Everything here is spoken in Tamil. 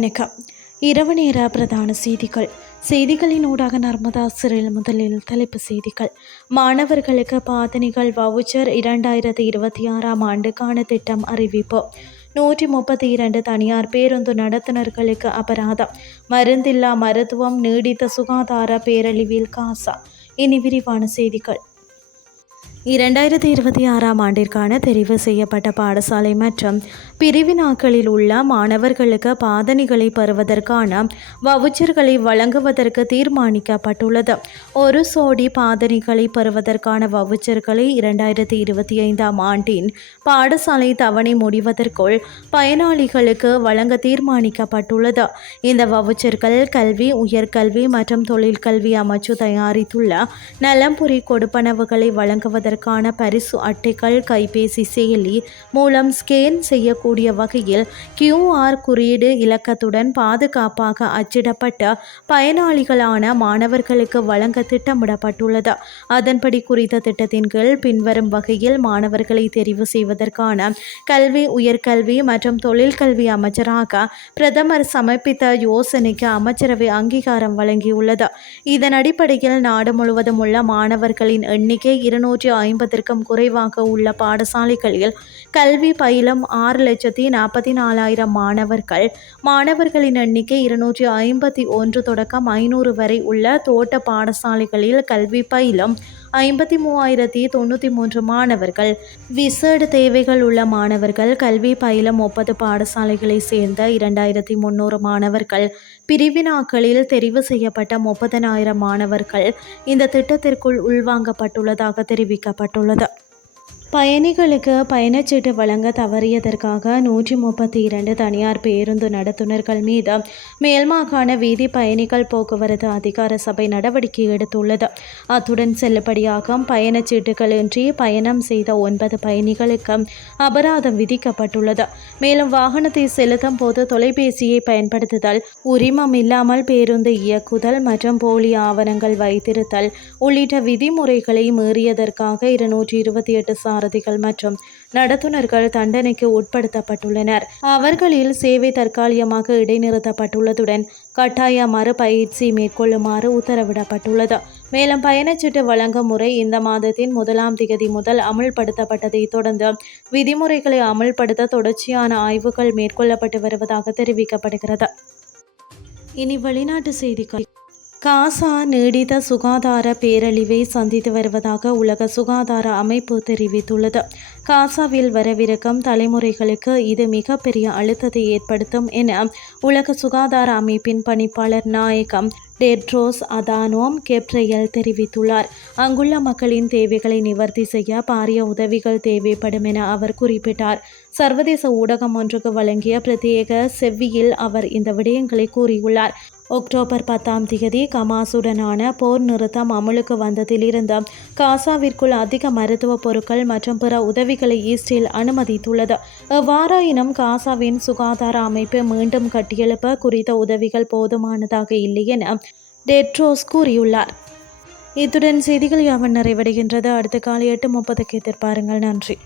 வணக்கம். இரவு நேர பிரதான செய்திகள். செய்திகளின் ஊடாக நர்மதா சிறையில் முதலில் தலைப்பு செய்திகள். மாணவர்களுக்கு பாதணிகள் வவுச்சர் இரண்டாயிரத்தி இருபத்தி ஆறாம் ஆண்டுக்கான திட்டம் அறிவிப்பு. நூற்றி முப்பத்தி இரண்டு தனியார் பேருந்து நடத்துனர்களுக்கு அபராதம். மருந்தில்லா மருத்துவம் நீடித்த சுகாதார பேரழிவில் காசா. இனி விரிவான செய்திகள். இரண்டாயிரத்தி இருபத்தி ஆறாம் ஆண்டிற்கான தெரிவு செய்யப்பட்ட பாடசாலை மற்றும் பிரிவினாக்களில் உள்ள மாணவர்களுக்கு பாதணிகளை பெறுவதற்கான வவுச்சர்களை வழங்குவதற்கு தீர்மானிக்கப்பட்டுள்ளது. ஒரு சோடி பாதணிகளை பெறுவதற்கான வவுச்சர்களை இரண்டாயிரத்தி இருபத்தி ஐந்தாம் ஆண்டின் பாடசாலை தவணை முடிவதற்குள் பயனாளிகளுக்கு வழங்க தீர்மானிக்கப்பட்டுள்ளது. இந்த வவுச்சர்கள் கல்வி உயர்கல்வி மற்றும் தொழிற்கல்வி அமைச்சு தயாரித்துள்ள நலம்புரி கொடுப்பனவுகளை வழங்குவதற்கு அதற்கான பரிசு அட்டைகள் கைபேசி செயலி மூலம் ஸ்கேன் செய்யக்கூடிய வகையில் கியூஆர் குறியீடு இலக்கத்துடன் பாதுகாப்பாக அச்சிடப்பட்ட பயனாளிகளான மாணவர்களுக்கு வழங்க திட்டமிடப்பட்டுள்ளது. அதன்படி குறித்த திட்டத்தின் கீழ் பின்வரும் வகையில் மாணவர்களை தெரிவு செய்வதற்கான கல்வி உயர்கல்வி மற்றும் தொழிற்கல்வி அமைச்சராக பிரதமர் சமர்ப்பித்த யோசனைக்கு அமைச்சரவை அங்கீகாரம் வழங்கியுள்ளது. இதன் அடிப்படையில் நாடு முழுவதும் உள்ள மாணவர்களின் எண்ணிக்கை இருநூற்றி ஐம்பதற்கும் குறைவாக உள்ள பாடசாலைகளில் கல்வி பயிலும் ஆறு லட்சத்தி நாற்பத்தி நாலாயிரம் மாணவர்கள். மாணவர்களின் எண்ணிக்கை இருநூற்றி ஐம்பத்தி ஒன்று தொடக்கம் ஐநூறு வரை உள்ள தோட்ட பாடசாலைகளில் கல்வி பயிலும் ஐம்பத்தி மூவாயிரத்தி தொண்ணூற்றி மூன்று மாணவர்கள். விசேட தேவைகள் உள்ள மாணவர்கள் கல்வி பயிலும் முப்பது பாடசாலைகளை சேர்ந்த இரண்டாயிரத்தி முன்னூறு மாணவர்கள். பிரிவினாக்களில் தெரிவு செய்யப்பட்ட முப்பதனாயிரம் மாணவர்கள் இந்த திட்டத்திற்குள் உள்வாங்கப்பட்டுள்ளதாக தெரிவிக்கப்பட்டுள்ளது. பயணிகளுக்கு பயணச்சீட்டு வழங்க தவறியதற்காக நூற்றி முப்பத்தி இரண்டு தனியார் பேருந்து நடத்துனர்கள் மீது மேல்மாகாண வீதி பயணிகள் போக்குவரத்து அதிகார சபை நடவடிக்கை எடுத்துள்ளது. அத்துடன் செல்லுபடியாகும் பயணச்சீட்டுகளின்றி பயணம் செய்த ஒன்பது பயணிகளுக்கு அபராதம் விதிக்கப்பட்டுள்ளது. மேலும் வாகனத்தை செலுத்தும் போது தொலைபேசியை பயன்படுத்துதல் உரிமம் இல்லாமல் பேருந்து இயக்குதல் மற்றும் போலி ஆவணங்கள் வைத்திருத்தல் உள்ளிட்ட விதிமுறைகளை மீறியதற்காக இருநூற்றி இருபத்தி எட்டு சாரதிகள் மற்றும் நடத்துனர்கள் தண்டனைக்கு உட்படுத்தப்பட்டுள்ளனர். அவர்களில் சேவை தற்காலிகமாக இடைநிறுத்தப்பட்டுள்ளதுடன் கட்டாய மறுபயிற்சி மேற்கொள்ளுமாறு உத்தரவிடப்பட்டுள்ளது. மேலும் பயணச்சீட்டு வழங்கும் முறை இந்த மாதத்தின் முதலாம் திகதி முதல் அமுல்படுத்தப்பட்டதை தொடர்ந்து விதிமுறைகளை அமுல்படுத்த தொடர்ச்சியான ஆய்வுகள் மேற்கொள்ளப்பட்டு வருவதாக தெரிவிக்கப்படுகிறது. இனி வெளிநாட்டு செய்திகள். காசா நீடித்த சுகாதார பேரழிவை சந்தித்து வருவதாக உலக சுகாதார அமைப்பு தெரிவித்துள்ளது. காசாவில் வரவிருக்கும் தலைமுறைகளுக்கு இது மிகப்பெரிய அழுத்தத்தை ஏற்படுத்தும் என உலக சுகாதார அமைப்பின் பணிப்பாளர் நாயகம் டெட்ரோஸ் அதானோம் கெப்ரையல் தெரிவித்துள்ளார். அங்குள்ள மக்களின் தேவைகளை நிவர்த்தி செய்ய பாரிய உதவிகள் தேவைப்படும் என அவர் குறிப்பிட்டார். சர்வதேச ஊடகம் ஒன்றுக்கு வழங்கிய பிரத்யேக செவ்வியில் அவர் இந்த விடயங்களை கூறியுள்ளார். அக்டோபர் பத்தாம் தேதி கமாசுடனான போர் நிறுத்தம் அமலுக்கு வந்ததிலிருந்து காசாவிற்குள் அதிக மருத்துவ பொருட்கள் மற்றும் பிற உதவிகள் ஈஸ்டில் அனுமதித்துள்ளது. எவ்வாறாயினும் காசாவின் சுகாதார அமைப்பு மீண்டும் கட்டியெழுப்ப குறித்த உதவிகள் போதுமானதாக இல்லை என டெட்ரோஸ் கூறியுள்ளார். இத்துடன் செய்திகள் யாவன் நிறைவடைகின்றது. அடுத்த காலை எட்டு முப்பதுக்கு எதிர்பாருங்கள். நன்றி.